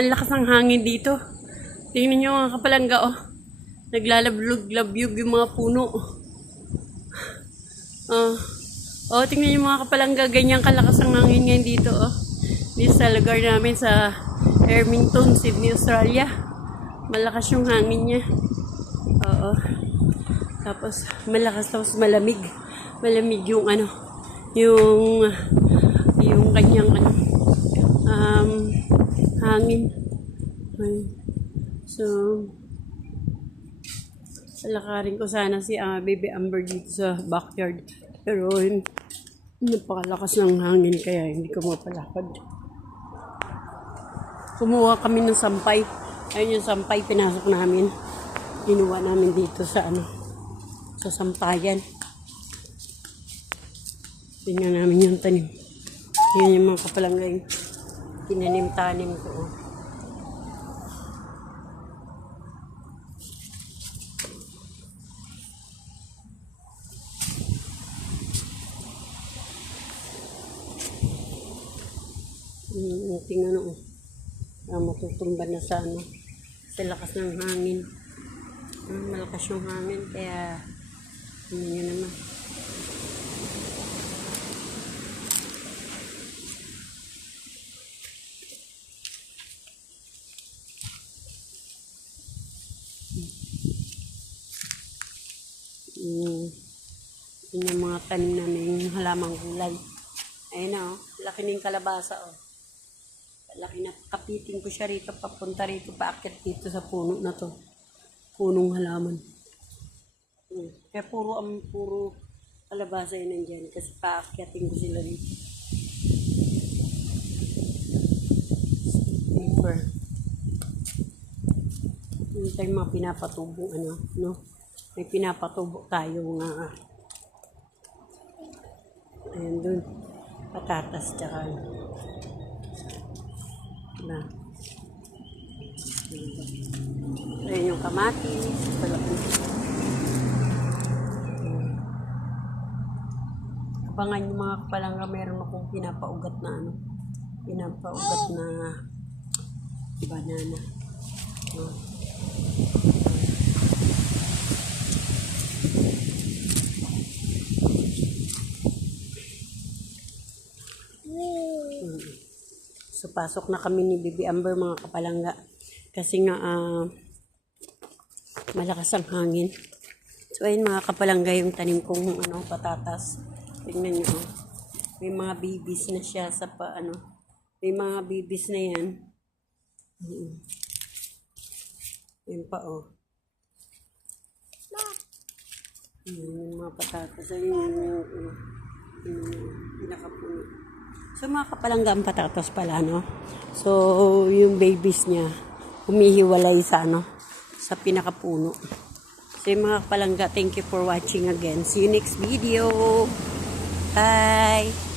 ang lakas ng hangin dito. Tingnan nyo mga kapalangga, oh. Naglalablog-labyog yung mga puno. Tingnan nyo mga kapalangga, ganyan kalakas ang hangin ngayon dito, oh. Dito sa lugar namin sa Ermington, Sydney, Australia. Malakas yung hangin niya. Oo. Tapos malakas, tapos malamig. Malamig yung yung kanyang hangin. So, lalakarin ko sana si Baby Amber dito sa backyard. Pero napakalakas ng hangin kaya hindi ko mapalakad. Kumuha kami ng sampay. Ayun yung sampay pinasok namin. Kinuha namin dito sa sa sampayan. Tingnan namin yung tanim. Yan yung mga kapalangga yung tinanim-tanim ko. Tingnan matutumba na sa sa lakas ng hangin. Malakas yung hangin kaya yun naman. Yun yung mga tanim namin, yung halamang gulay. Ayun na, laki na yung kalabasa, laki na, kapiting ko siya rito, papunta rito, paakyat dito sa puno na to. Punong halaman. Kaya puro kalabasa yun nandyan, kasi paakyatin ko sila rito. Paper. Yun tayo mga pinapatubong may pinapatubo tayo ayun dun, patatas tsaka ayun yung kamatis, abangan yung mga kapalangga, meron akong pinapaugat na banana. So, pasok na kami ni Baby Amber mga kapalangga. Kasi nga, malakas ang hangin. So, ayun mga kapalangga yung tanim kong patatas. Tingnan nyo, may mga babies na siya sa may mga babies na yan. Yan pa, yung mga patatas. Ayun yung pinakapuno. So, mga kapalangga ang patatas pala, So, yung babies niya, humihiwalay sa sa pinakapuno. So, yung mga kapalangga, thank you for watching again. See you next video. Bye!